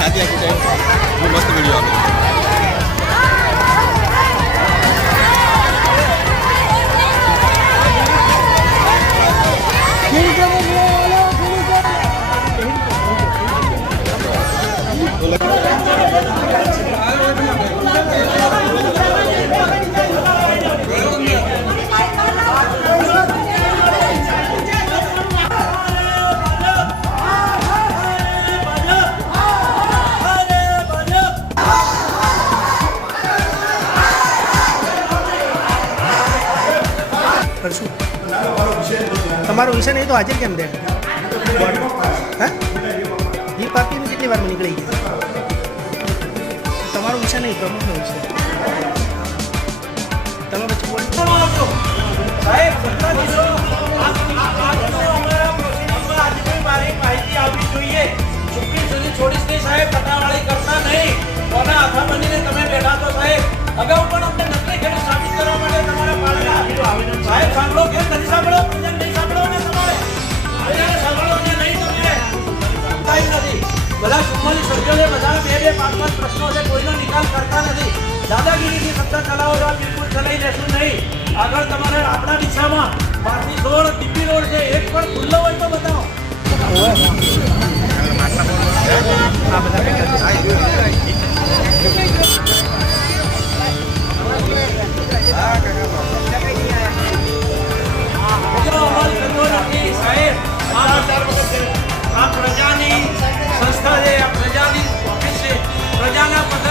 साथ लेके जाए वो मस्त वीडियो आ Thank you. કરશું. તમારો વિષય નહીં તો હાજર કેમ દે હા? હિપ આપીને કેટલી વારમાં નીકળી ગયા તમારો વિષય નહીં, પ્રમુખનો વિષય. તમે પછી બોલ. ચુમ્માલીસ સભ્યોને બધા બે બે પાંચ પાંચ પ્રશ્નો છે કોઈનો નિકાલ કરતા નથી દાદાગીરીથી સત્તા ચલાવો છો, આ બિલકુલ ચલાવી લેશું નહીં આગળ તમારે આપણા દિશામાં પાંચથી સોળ ડીપી રોડ છે એક પણ ખુલ્લો હોય તો બતાવો બીજો અમલ કરવો નથી સાહેબ આ આ પ્રજાની સંસ્થા છે આ પ્રજાની Gana